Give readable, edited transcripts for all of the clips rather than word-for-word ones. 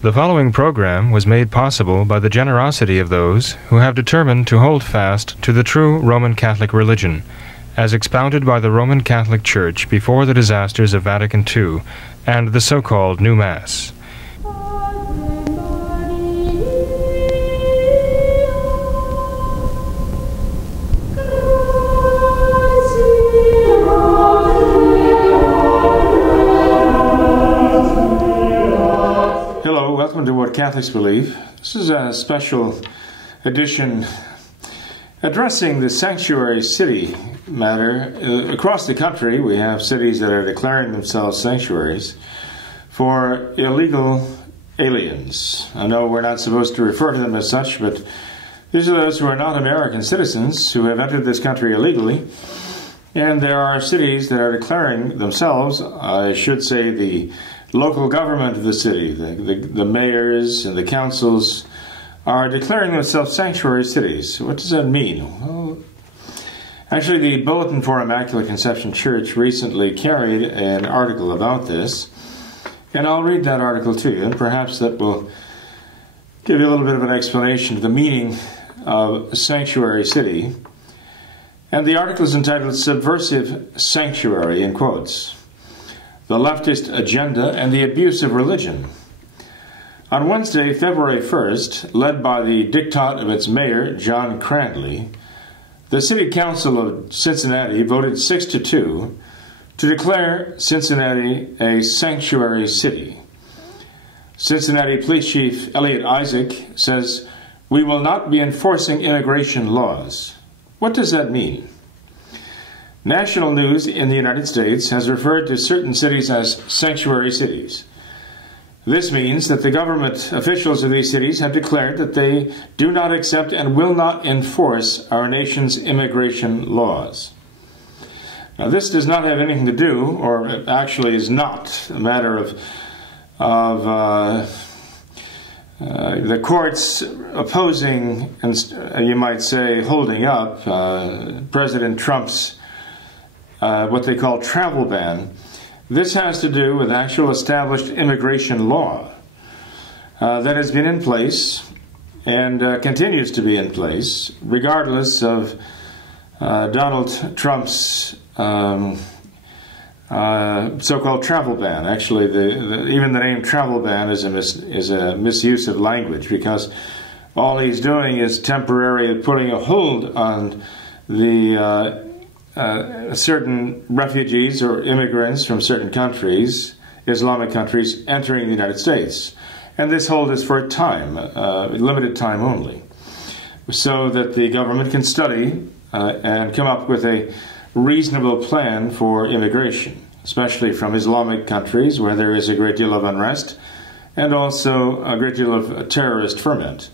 The following program was made possible by the generosity of those who have determined to hold fast to the true Roman Catholic religion, as expounded by the Roman Catholic Church before the disasters of Vatican II and the so-called New Mass. Hello, welcome to What Catholics Believe. This is a special edition addressing the sanctuary city matter. Across the country, we have cities that are declaring themselves sanctuaries for illegal aliens. I know we're not supposed to refer to them as such, but these are those who are not American citizens who have entered this country illegally. And there are cities that are declaring themselves, I should say the local government of the city, the mayors and the councils are declaring themselves sanctuary cities. What does that mean? Well, actually, the Bulletin for Immaculate Conception Church recently carried an article about this, and I'll read that article to you, and perhaps that will give you a little bit of an explanation of the meaning of sanctuary city. And the article is entitled Subversive Sanctuary, in quotes. The Leftist Agenda and the Abuse of Religion. On Wednesday, February 1st, led by the diktat of its mayor, John Cranley, the City Council of Cincinnati voted 6-2 to declare Cincinnati a sanctuary city. Cincinnati Police Chief Elliot Isaac says, "We will not be enforcing immigration laws." What does that mean? National news in the United States has referred to certain cities as sanctuary cities. This means that the government officials of these cities have declared that they do not accept and will not enforce our nation's immigration laws. Now, this does not have anything to do, or it actually is not, a matter of the courts opposing, and you might say holding up, President Trump's what they call travel ban. This has to do with actual established immigration law that has been in place and continues to be in place, regardless of Donald Trump's so-called travel ban. Actually, even the name travel ban is a misuse of language, because all he's doing is temporarily putting a hold on the certain refugees or immigrants from certain countries, Islamic countries, entering the United States. And this hold is for a time, limited time only, so that the government can study and come up with a reasonable plan for immigration, especially from Islamic countries where there is a great deal of unrest and also a great deal of terrorist ferment.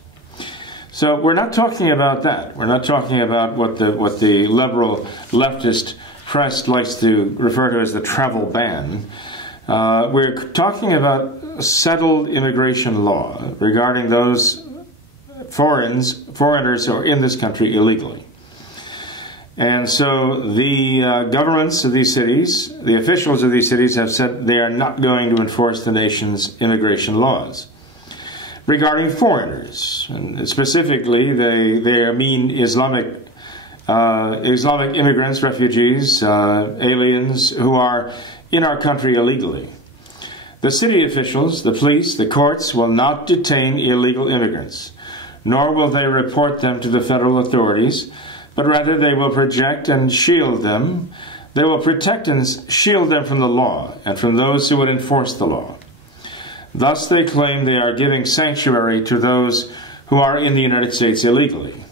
So we're not talking about that. We're not talking about what the liberal leftist press likes to refer to as the travel ban. We're talking about settled immigration law regarding those foreigners who are in this country illegally. And so the governments of these cities, the officials of these cities, have said they are not going to enforce the nation's immigration laws regarding foreigners, and specifically they mean Islamic immigrants, refugees, aliens who are in our country illegally. The city officials, the police, the courts will not detain illegal immigrants, nor will they report them to the federal authorities, but rather they will protect and shield them. They will protect and shield them from the law and from those who would enforce the law. Thus, they claim they are giving sanctuary to those who are in the United States illegally.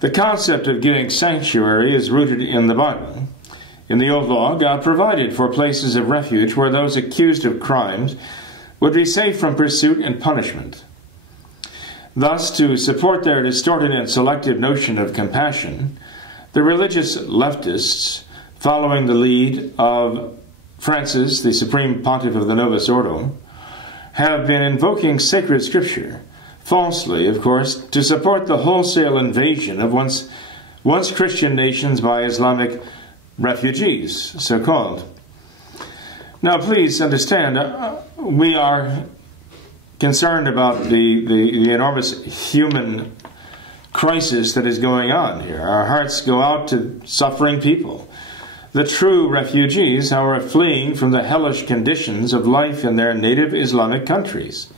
The concept of giving sanctuary is rooted in the Bible. In the Old Law, God provided for places of refuge where those accused of crimes would be safe from pursuit and punishment. Thus, to support their distorted and selective notion of compassion, the religious leftists, following the lead of Francis, the Supreme Pontiff of the Novus Ordo, have been invoking sacred scripture, falsely, of course, to support the wholesale invasion of once Christian nations by Islamic refugees, so-called. Now, please understand, we are concerned about the enormous human crisis that is going on here. Our hearts go out to suffering people. The true refugees, who are fleeing from the hellish conditions of life in their native Islamic countries.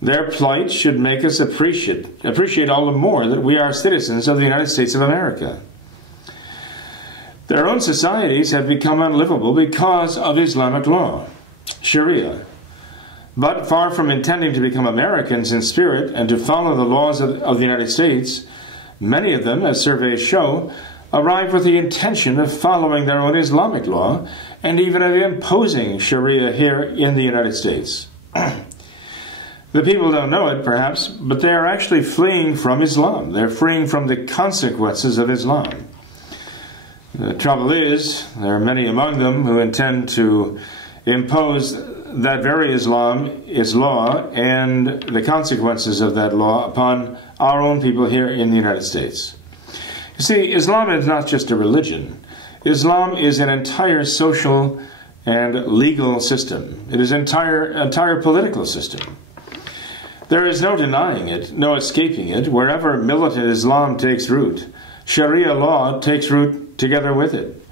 Their plight should make us appreciate all the more that we are citizens of the United States of America. Their own societies have become unlivable because of Islamic law, Sharia. But far from intending to become Americans in spirit and to follow the laws of the United States, many of them, as surveys show, arrive with the intention of following their own Islamic law and even of imposing Sharia here in the United States. The people don't know it, perhaps, but they are actually fleeing from Islam. They're fleeing from the consequences of Islam. The trouble is, there are many among them who intend to impose that very Islam is law and the consequences of that law upon our own people here in the United States. You see, Islam is not just a religion. Islam is an entire social and legal system. It is an entire political system. There is no denying it, no escaping it. Wherever militant Islam takes root, Sharia law takes root together with it.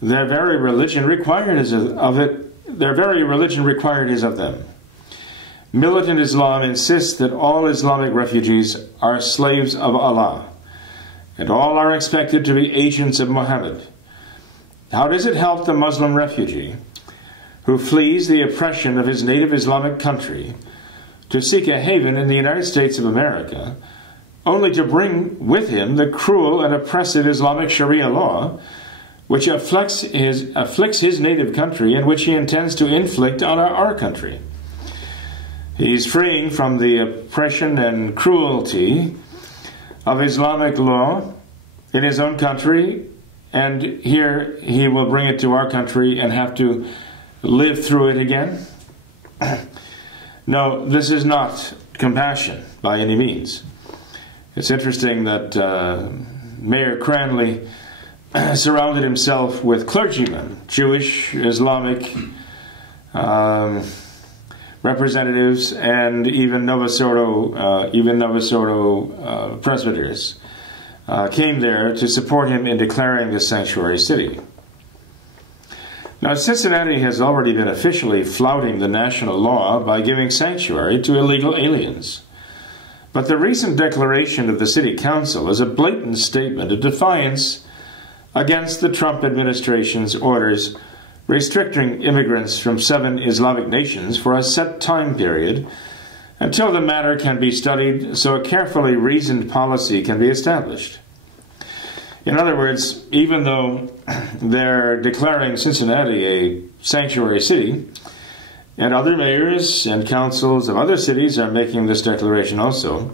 Their very religion required is of them. Militant Islam insists that all Islamic refugees are slaves of Allah, and all are expected to be agents of Muhammad. How does it help the Muslim refugee who flees the oppression of his native Islamic country to seek a haven in the United States of America, only to bring with him the cruel and oppressive Islamic Sharia law, which afflicts his native country and which he intends to inflict on our country? He's freeing from the oppression and cruelty of Islamic law in his own country, and here he will bring it to our country and have to live through it again? No, this is not compassion by any means. It's interesting that Mayor Cranley surrounded himself with clergymen, Jewish, Islamic representatives, and even Nova Soto presbyters came there to support him in declaring this sanctuary city. Now, Cincinnati has already been officially flouting the national law by giving sanctuary to illegal aliens. But the recent declaration of the City Council is a blatant statement of defiance against the Trump administration's orders restricting immigrants from 7 Islamic nations for a set time period until the matter can be studied so a carefully reasoned policy can be established. In other words, even though they're declaring Cincinnati a sanctuary city, and other mayors and councils of other cities are making this declaration also,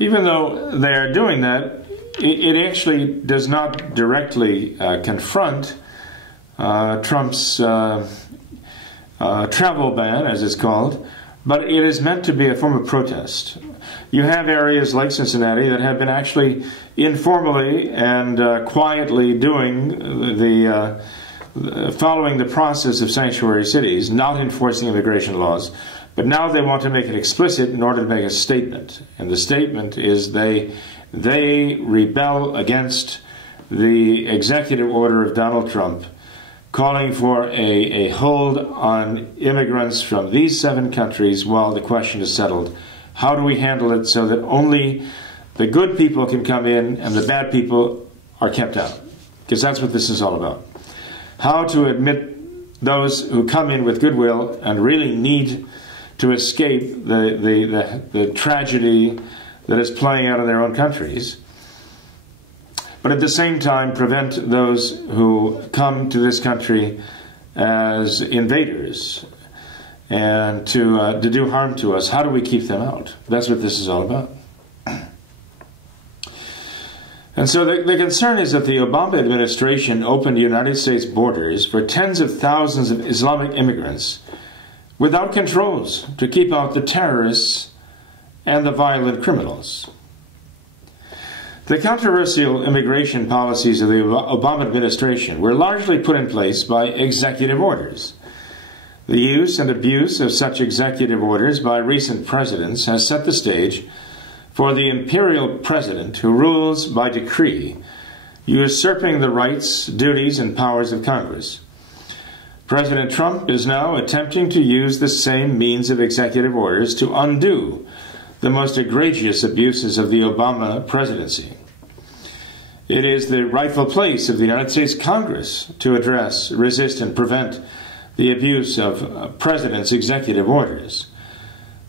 even though they are doing that, it actually does not directly confront Trump's travel ban, as it's called, but it is meant to be a form of protest. You have areas like Cincinnati that have been actually informally and quietly doing following the process of sanctuary cities, not enforcing immigration laws, but now they want to make it explicit in order to make a statement. And the statement is they rebel against the executive order of Donald Trump calling for a hold on immigrants from these 7 countries while the question is settled. How do we handle it so that only the good people can come in and the bad people are kept out? Because that's what this is all about. How to admit those who come in with goodwill and really need to escape the tragedy that is playing out in their own countries, but at the same time prevent those who come to this country as invaders and to do harm to us. How do we keep them out? That's what this is all about. And so the concern is that the Obama administration opened United States borders for tens of thousands of Islamic immigrants without controls to keep out the terrorists and the violent criminals. The controversial immigration policies of the Obama administration were largely put in place by executive orders. The use and abuse of such executive orders by recent presidents has set the stage for the imperial president who rules by decree, usurping the rights, duties, and powers of Congress. President Trump is now attempting to use the same means of executive orders to undo the most egregious abuses of the Obama presidency. It is the rightful place of the United States Congress to address, resist, and prevent the abuse of president's executive orders.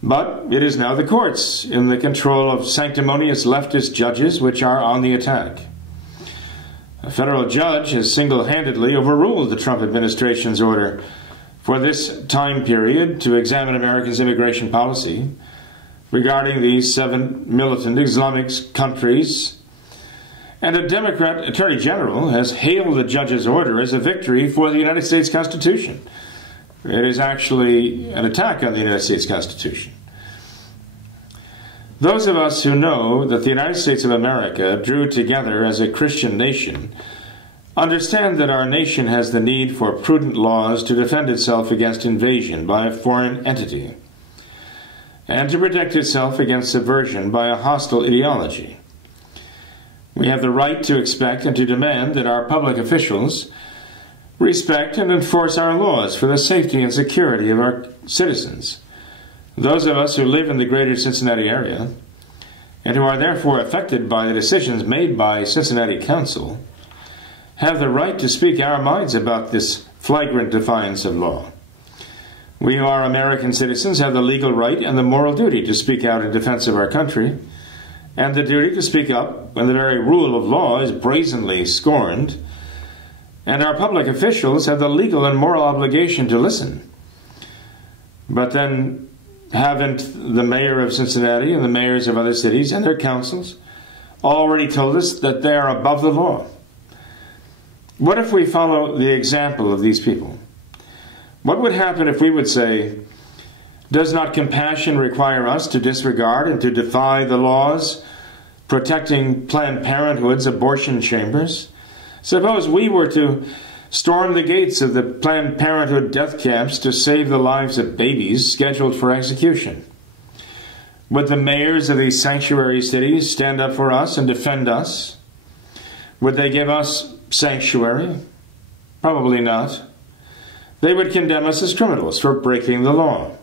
But it is now the courts, in the control of sanctimonious leftist judges, which are on the attack. A federal judge has single-handedly overruled the Trump administration's order for this time period to examine America's immigration policy regarding these 7 militant Islamic countries. And a Democrat Attorney General has hailed the judge's order as a victory for the United States Constitution. It is actually an attack on the United States Constitution. Those of us who know that the United States of America drew together as a Christian nation understand that our nation has the need for prudent laws to defend itself against invasion by a foreign entity and to protect itself against subversion by a hostile ideology. We have the right to expect and to demand that our public officials respect and enforce our laws for the safety and security of our citizens. Those of us who live in the greater Cincinnati area and who are therefore affected by the decisions made by Cincinnati counsel have the right to speak our minds about this flagrant defiance of law. We who are American citizens have the legal right and the moral duty to speak out in defense of our country, and the duty to speak up when the very rule of law is brazenly scorned, and our public officials have the legal and moral obligation to listen. But then, haven't the mayor of Cincinnati and the mayors of other cities and their councils already told us that they are above the law? What if we follow the example of these people? What would happen if we would say, does not compassion require us to disregard and to defy the laws protecting Planned Parenthood's abortion chambers? Suppose we were to storm the gates of the Planned Parenthood death camps to save the lives of babies scheduled for execution. Would the mayors of these sanctuary cities stand up for us and defend us? Would they give us sanctuary? Probably not. They would condemn us as criminals for breaking the law.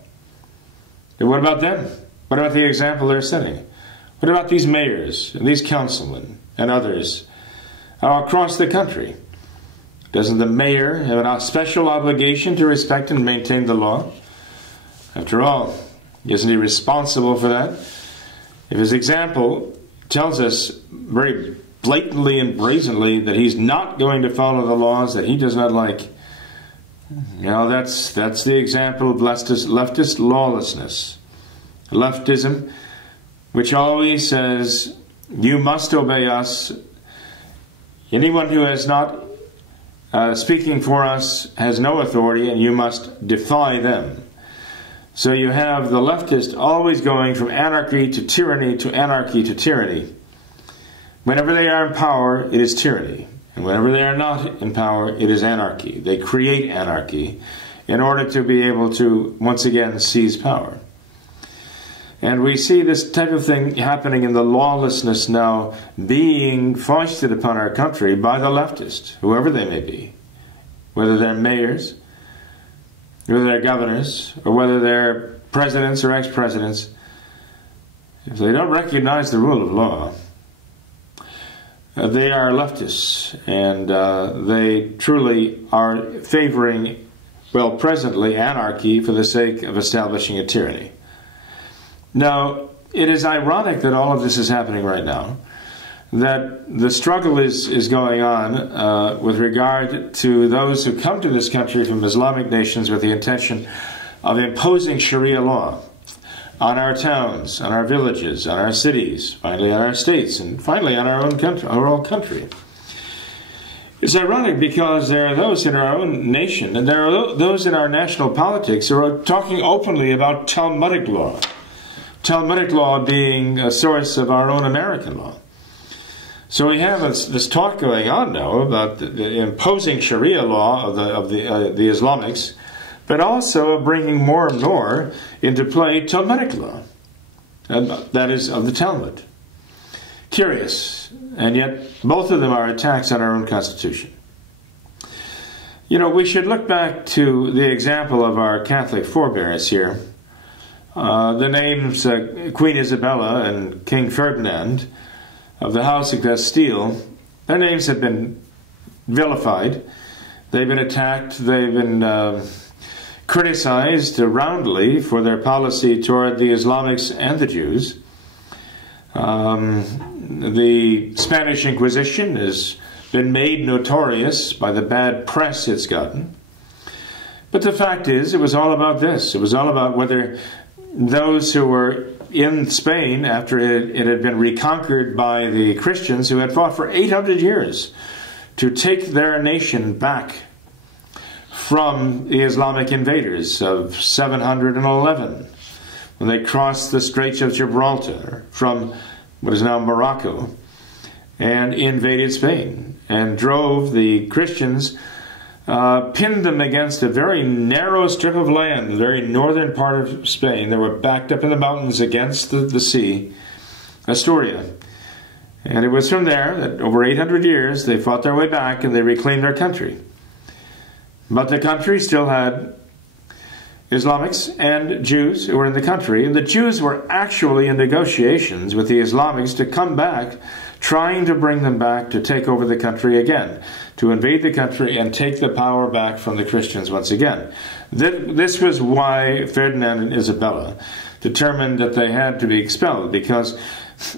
And what about them? What about the example they're setting? What about these mayors and these councilmen and others across the country? Doesn't the mayor have a special obligation to respect and maintain the law? After all, isn't he responsible for that? If his example tells us very blatantly and brazenly that he's not going to follow the laws that he does not like, that's the example of leftist lawlessness. Leftism, which always says, you must obey us. Anyone who is not speaking for us has no authority, and you must defy them. So you have the leftist always going from anarchy to tyranny to anarchy to tyranny. Whenever they are in power, it is tyranny. And whenever they are not in power, it is anarchy. They create anarchy in order to be able to, once again, seize power. And we see this type of thing happening in the lawlessness now being foisted upon our country by the leftists, whoever they may be, whether they're mayors, whether they're governors, or whether they're presidents or ex-presidents. If they don't recognize the rule of law, they are leftists, and they truly are favoring, well, presently, anarchy for the sake of establishing a tyranny. Now, it is ironic that all of this is happening right now, that the struggle is going on with regard to those who come to this country from Islamic nations with the intention of imposing Sharia law on our towns, on our villages, on our cities, finally on our states, and finally on our own country. It's ironic because there are those in our own nation, and there are those in our national politics who are talking openly about Talmudic law. Talmudic law being a source of our own American law. So we have this talk going on now about the imposing Sharia law of the Islamics but also of bringing more and more into play Talmudic law, that is, of the Talmud. Curious, and yet both of them are attacks on our own Constitution. You know, we should look back to the example of our Catholic forebears here. The names Queen Isabella and King Ferdinand of the House of Castile, their names have been vilified. They've been attacked. They've been criticized roundly for their policy toward the Islamics and the Jews. The Spanish Inquisition has been made notorious by the bad press it's gotten. But the fact is, it was all about this. It was all about whether those who were in Spain after it had been reconquered by the Christians who had fought for 800 years to take their nation back from the Islamic invaders of 711 when they crossed the Straits of Gibraltar from what is now Morocco and invaded Spain and drove the Christians, pinned them against a very narrow strip of land, the very northern part of Spain. They were backed up in the mountains against the sea, Asturia. And it was from there that over 800 years they fought their way back and they reclaimed their country. But the country still had Islamics and Jews who were in the country, and the Jews were actually in negotiations with the Islamics to come back, trying to bring them back to take over the country again, to invade the country and take the power back from the Christians once again. This was why Ferdinand and Isabella determined that they had to be expelled, because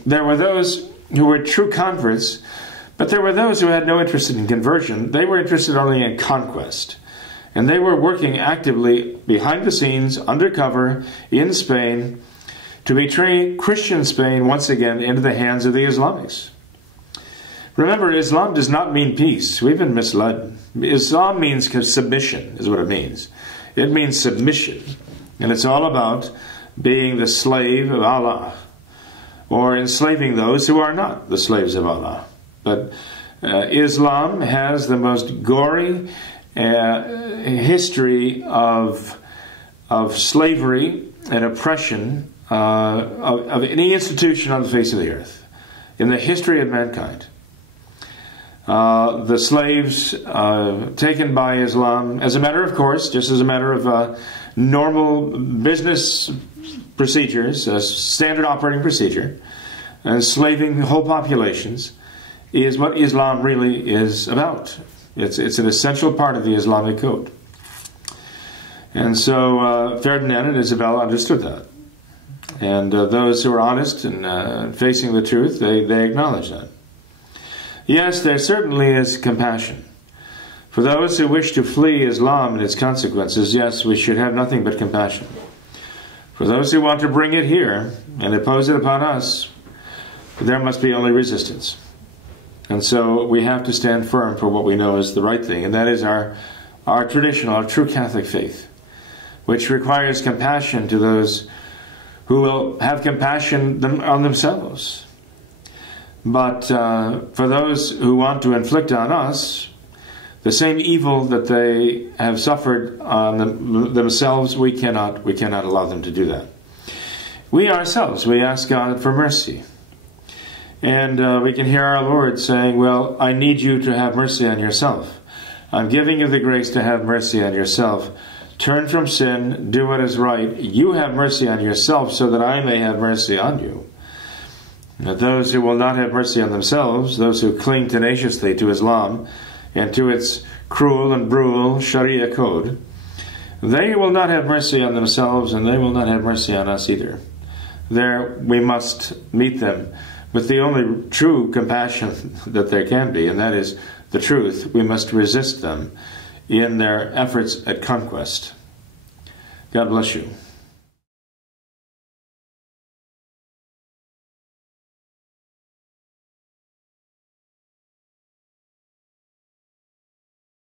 there were those who were true converts, but there were those who had no interest in conversion. They were interested only in conquest. And they were working actively behind the scenes, undercover, in Spain, to betray Christian Spain once again into the hands of the Islamics. Remember, Islam does not mean peace. We've been misled. Islam means submission, is what it means. It means submission. And it's all about being the slave of Allah, or enslaving those who are not the slaves of Allah. But Islam has the most gory history of slavery and oppression of any institution on the face of the earth in the history of mankind. The slaves taken by Islam, as a matter of course, just as a matter of normal business procedures, a standard operating procedure, enslaving whole populations, is what Islam really is about. It's an essential part of the Islamic code. And so Ferdinand and Isabella understood that. And those who are honest and facing the truth, they acknowledge that. Yes, there certainly is compassion. For those who wish to flee Islam and its consequences, yes, we should have nothing but compassion. For those who want to bring it here and impose it upon us, there must be only resistance. And so we have to stand firm for what we know is the right thing, and that is our traditional, our true Catholic faith, which requires compassion to those who will have compassion on themselves. But for those who want to inflict on us the same evil that they have suffered on themselves, we cannot allow them to do that. We ourselves, we ask God for mercy. And we can hear our Lord saying, well, I need you to have mercy on yourself. I'm giving you the grace to have mercy on yourself. Turn from sin, do what is right. You have mercy on yourself so that I may have mercy on you. Now, those who will not have mercy on themselves, those who cling tenaciously to Islam and to its cruel and brutal Sharia code, they will not have mercy on themselves, and they will not have mercy on us either. There we must meet them with the only true compassion that there can be, and that is the truth. We must resist them in their efforts at conquest. God bless you.